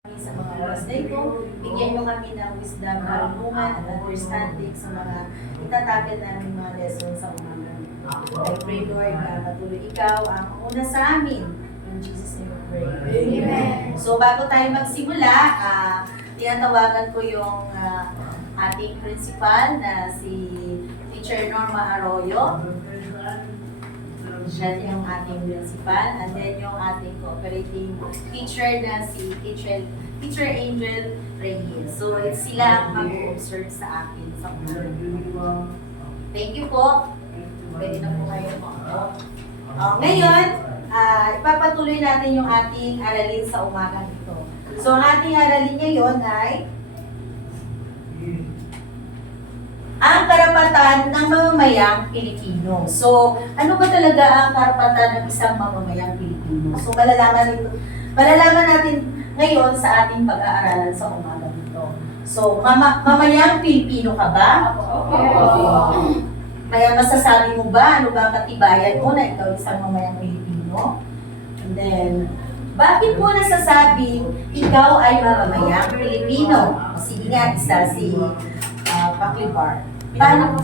Sa mga oras na ito, bigyan nyo kami ng wisdom, karunungan at understanding sa mga itatapil namin mga lessons sa umaga. I pray, Lord, na patuloy ikaw ang una sa amin. In Jesus' name we pray. Amen. So bago tayo magsimula, tinatawagan ko yung ating principal na si Teacher Norma Arroyo. Siya yung ating principal, and then yung ating cooperating teacher na si Teacher Angel Reyes. So, sila ang mag-observe sa akin sa umaga. Thank you po. Pwede na po kayo po. Ngayon, ipapatuloy natin yung ating aralin sa umaga ito. So, ang ating aralin ngayon ay ang karapatan ng mamamayang Pilipino. So, ano ba talaga ang karapatan ng isang mamamayang Pilipino? So, malalaman natin ngayon sa ating pag-aaralan sa umaga nito. So, mamayang Pilipino ka ba? Maya masasabi mo ba, ano ba ang katibayan mo na ikaw isang mamayang Pilipino? And then, bakit mo nasasabi ikaw ay mamamayang Pilipino? Sige nga, isa si Paklibar. Paano